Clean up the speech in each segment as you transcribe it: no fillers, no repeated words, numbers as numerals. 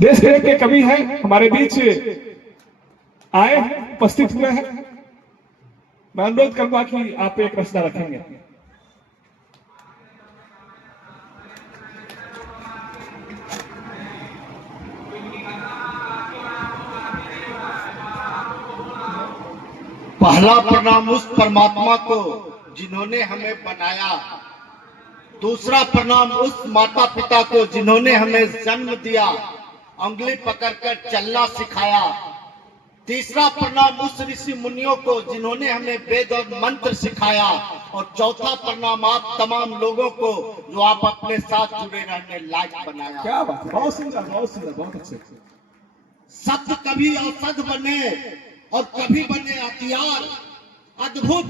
देश प्रेम के कवि हैं हमारे बीच आए, उपस्थित हुए हैं। मैं अनुरोध करूंगा कि आप एक रचना रखेंगे। पहला प्रणाम उस परमात्मा को जिन्होंने हमें बनाया, दूसरा प्रणाम उस माता पिता को जिन्होंने हमें जन्म दिया, उंगली पकड़कर चलना सिखाया, तीसरा प्रणाम उस ऋषि मुनियों को जिन्होंने हमें वेद और मंत्र सिखाया, और चौथा प्रणाम आप तमाम लोगों को जो आप अपने साथ जुड़े रहने लायक बनाया। क्या बात है, बहुत सुंदर, बहुत सुंदर, बहुत अच्छे। सत्य कभी असद बने और कभी बने हथियार, अद्भुत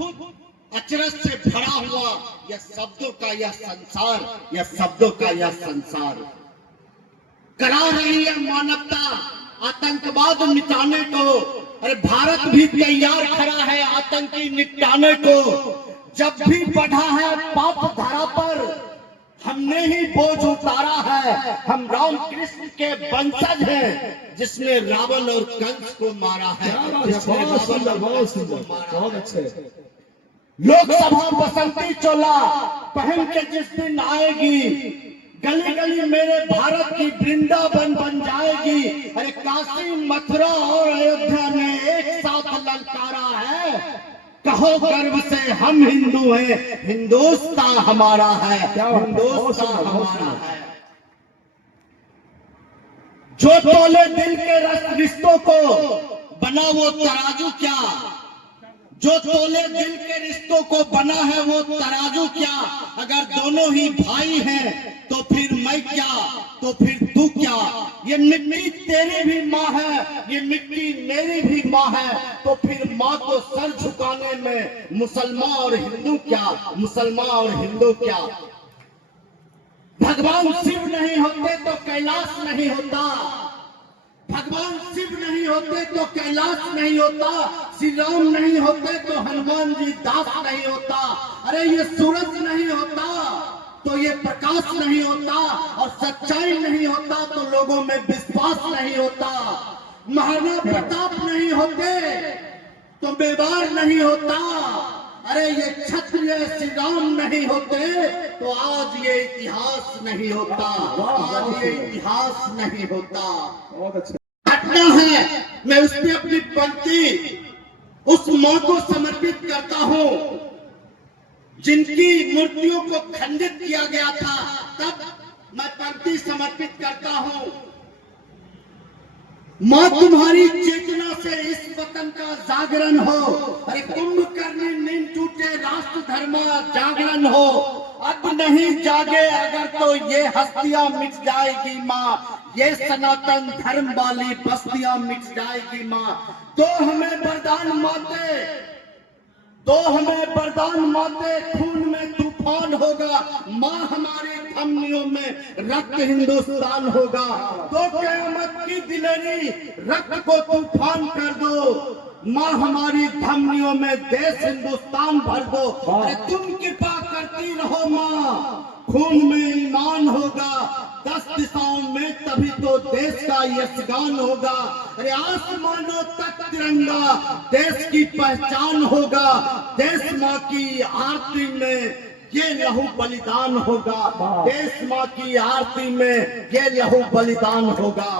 अचरज से भरा हुआ यह शब्दों का यह संसार, यह शब्दों का यह संसार। करा रही है मानवता आतंकवाद मिटाने को, अरे भारत भी तैयार खड़ा है आतंकी निपटाने को। जब भी बढ़ा है पाप धरा पर हमने ही बोझ उतारा है। हम राम कृष्ण के वंशज हैं जिसने रावण और कंस को मारा है। बहुत सुंदर, बहुत सुंदर, बहुत अच्छे। लोकसभा बसंती चोला पहन के जिस दिन आएगी, गली गली मेरे भारत की वृंदावन बन जाएगी। अरे काशी मथुरा और अयोध्या ने एक साथ ललकारा है, कहो गर्व से हम हिंदू हैं, हिंदुस्तान हमारा है, हिंदुस्तान हमारा है। जो तोले दिल के रिश्तों को बना वो तराजू क्या, जो तोले दिल के रिश्तों को बना है वो तराजू क्या। अगर दोनों ही भाई हैं तो फिर मैं क्या, तो फिर तू क्या। ये मिट्टी तेरी भी माँ है, ये मिट्टी मेरी भी माँ है, तो फिर माँ को सर झुकाने में मुसलमान और हिंदू क्या, मुसलमान और हिंदू क्या। भगवान शिव नहीं होते तो कैलाश नहीं होता, भगवान शिव नहीं होते तो कैलाश नहीं होता, श्री राम नहीं होते तो हनुमान जी दास नहीं होता। अरे ये सूरज नहीं होता तो ये प्रकाश नहीं होता, और सच्चाई नहीं होता तो लोगों में विश्वास नहीं होता। महाराणा प्रताप नहीं होते तो मेवाड़ नहीं होता। अरे ये क्षत्रिय श्री राम नहीं होते तो आज ये इतिहास नहीं होता, आज ये इतिहास नहीं होता। बहुत अच्छा घटना है, मैं उसमें अपनी पंक्ति उस मां को समर्पित करता हूं जिनकी मूर्तियों को खंडित किया गया था, तब मैं पंक्ति समर्पित करता हूं। मां तुम्हारी चेतना से इस वतन का जागरण हो। अरे कुंभकर्ण नींद टूटे राष्ट्र धर्म जागरण हो। अब नहीं जागे अगर तो ये हस्तियां मिट जाएगी माँ, ये सनातन धर्म वाली बस्तियां मिट जाएगी माँ। तो हमें वरदान माते, तो हमें वरदान माते, खून में तूफान होगा, माँ हमारी धमनियों में रक्त हिंदुस्तान होगा। तो क़यामत की दिलेरी रक्त को तूफान कर दो, माँ हमारी धमनियों में देश हिंदुस्तान भर दो। अरे तुम कृपा करती रहो माँ, खून में ईमान होगा, 10 दिशाओं में तभी तो देश का यशगान होगा। अरे आसमानों तक तिरंगा देश की पहचान होगा, देश माँ की आरती में ये लहू बलिदान होगा, देश माँ की आरती में ये लहू बलिदान होगा।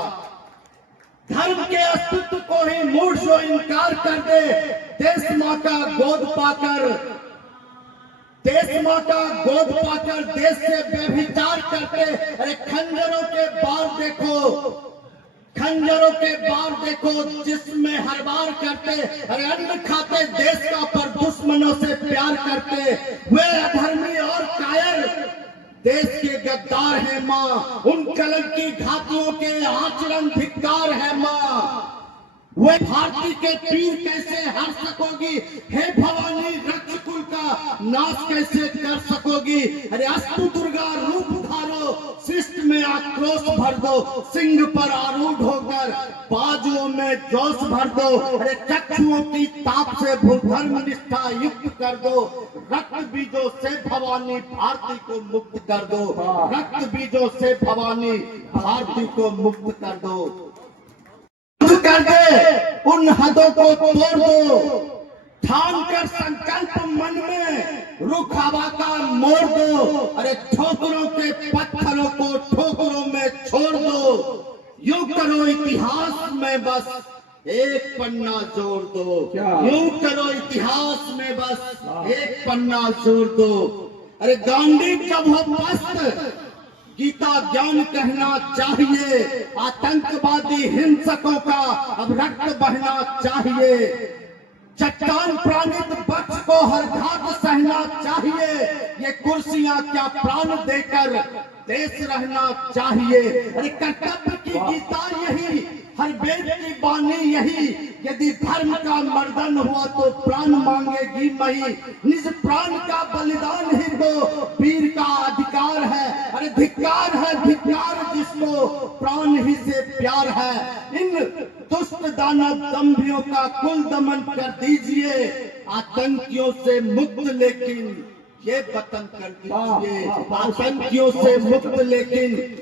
धर्म के अस्तित्व को ही मूढ़ से इनकार कर दे, देश माँ का गोद पाकर, देश माँ का गोद पाकर देश से व्यभिचार करते। अरे खंजरों के बार देखो, खंजरों के बार देखो जिसमें हर बार करते। अरे अन्न खाते देश का पर दुश्मनों से प्यार करते। वे अधर्मी और कायर देश के गद्दार है माँ, उन कलंकी घातियों के आचरण धिक्कार है माँ। वे भारती के पीर कैसे हर सकोगी, हे भवानी रक्ष कुल का नाश कैसे कर सकोगी? अरे अस्तु दुर्गा रूप धारो, शिष्ट में आक्रोश भर दो, सिंह पर आरूढ़ होकर बाजुओं में जोश भर दो। अरे चक्षुओं की ताप से भूधर्म निष्ठा युक्त कर दो, रक्त बीजों से भवानी भारती को मुक्त कर दो, रक्त बीजों से भवानी भारती को मुक्त कर दो। कर दे उन हदों को तोड़ दो, ठान कर संकल्प मन में रुख हवा का मोड़ दो। अरे ठोकरों के पत्थरों को ठोकरों में छोड़ दो, यूं करो इतिहास में बस एक पन्ना जोड़ दो, यूं करो इतिहास में बस एक पन्ना जोड़ दो। अरे गांधी जब हो मस्त गीता ज्ञान कहना चाहिए, आतंकवादी हिंसकों का अब रक्त बहना चाहिए, चट्टान प्राणित वक्ष को हर घात सहना चाहिए, ये कुर्सियां क्या प्राण देकर देश रहना चाहिए। अरे कर्तव्य की गीता यही, हर वेद की वाणी यही, यदि धर्म का मर्दन हुआ तो प्राण मांगेगी मही, निज प्राण का बलिदान ही तो वीर का अधिकार है। अरे धिक्कार है धिक्कार जिसको प्राण ही से प्यार है, इन दुष्ट दानव दंभियों का कुल दमन कर दीजिए, आतंकियों से मुक्त लेकिन ये वतन कर दीजिए, आतंकियों से मुक्त लेकिन।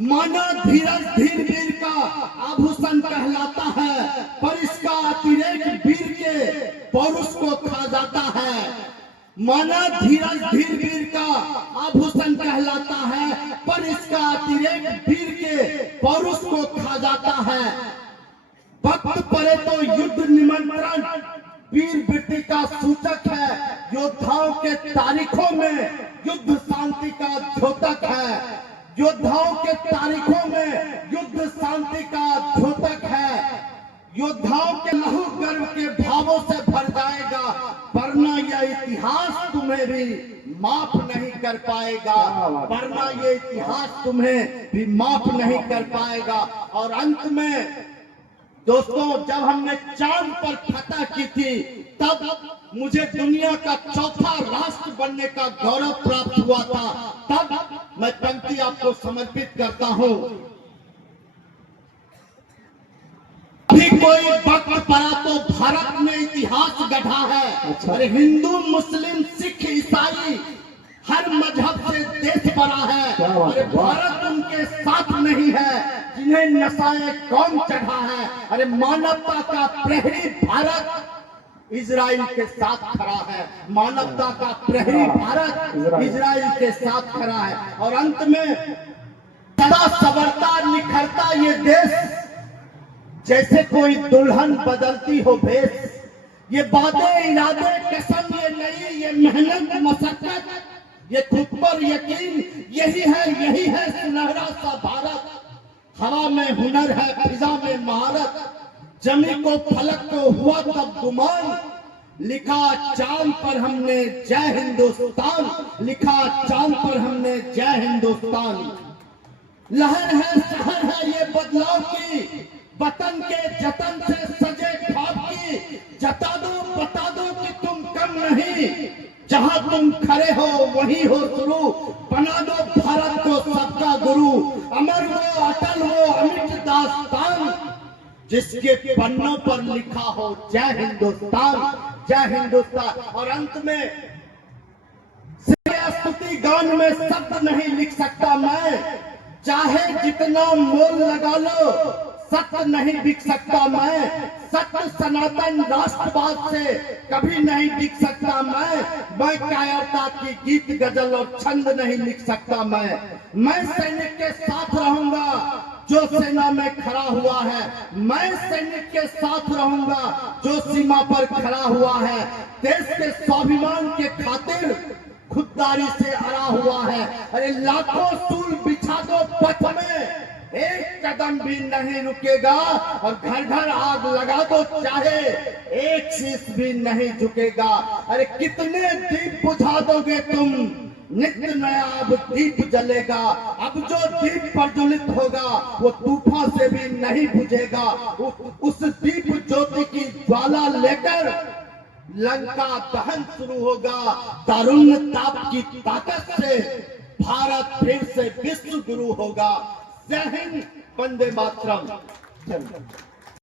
माना धीरज धीर वीर का आभूषण कहलाता है, पर इसका अतिरेक वीर के पौरुष को खा जाता है। माना धीरज धीर वीर का आभूषण कहलाता है, पर इसका अतिरेक वीर के पौरुष को खा जाता है। वक्त पड़े तो युद्ध निमंत्रण वीर वृत्ति का सूचक है, योद्धाओं के तारीखों में युद्ध शांति का द्योतक है, योद्धाओं के तारीखों में युद्ध शांति का द्योतक है। योद्धाओं के लहू गर्व के भावों से भर जाएगा, वरना यह इतिहास तुम्हें भी माफ नहीं कर पाएगा, वरना ये इतिहास तुम्हें भी माफ नहीं कर पाएगा। और अंत में दोस्तों, जब हमने चांद पर फतह की थी तब मुझे दुनिया का चौथा राष्ट्र बनने का गौरव प्राप्त हुआ था। तब मैं पंक्ति आपको समर्पित करता हूं। अभी कोई वक्त पड़ा तो भारत में इतिहास गढ़ा है। अरे हिंदू मुस्लिम सिख ईसाई हर मजहब से देश बना है। अरे भारत उनके साथ नहीं है जिन्हें नशाए कौम चढ़ा है। अरे मानवता का प्रहरी भारत इजराइल के साथ खड़ा है, मानवता का प्रहरी भारत इजराइल के साथ खड़ा है। और अंत में सदा सवरता निखरता ये देश, जैसे कोई दुल्हन बदलती हो भेष। ये वादे इरादे कसम ये नहीं, ये मेहनत मशक्कत, ये खुद पर यकीन, यही है सुनहरा सा भारत। हवा में हुनर है, फिजा में महारत, जमी को फलक को हुआ तब गुमान, लिखा चांद पर हमने जय हिंदुस्तान, लिखा चांद पर हमने जय हिंदुस्तान। लहर है शहर है ये बदलाव की, वतन के जतन से सजे ख्वाब की, जता दो बता दो कि तुम कम नहीं, जहां तुम खड़े हो वहीं हो शुरू, बना दो भारत को सबका गुरु, अमर वो अटल वो अमिट दास्तान, जिसके पन्नों पर लिखा हो जय हिंदुस्तान, जय हिंदुस्तान। और अंत में स्तुति गान में शब्द नहीं लिख सकता मैं, चाहे जितना मोल लगा लो सत्य नहीं बिक सकता मैं, सत्य सनातन राष्ट्रवाद से कभी नहीं बिक सकता मैं कायरता की गीत गजल और छंद नहीं लिख सकता मैं सैनिक के साथ रहूंगा जो सेना में खड़ा हुआ है, मैं सैनिक के साथ रहूंगा जो सीमा पर खड़ा हुआ है, देश के स्वाभिमान के खातिर खुददारी से अड़ा हुआ है। अरे लाखों सूल बिछा दो पथ में, एक कदम भी नहीं रुकेगा, और घर घर आग लगा दो चाहे एक शीश भी नहीं झुकेगा। अरे कितने दीप बुझा दोगे तुम, नित्य नया अब दीप जलेगा, अब जो दीप प्रज्वलित होगा वो तूफान से भी नहीं बुझेगा। उस दीप ज्योति की ज्वाला लेकर लंका दहन शुरू होगा। तरुण ताप की ताकत से भारत फिर से विश्व गुरु होगा। जय हिंद, वंदे मातरम।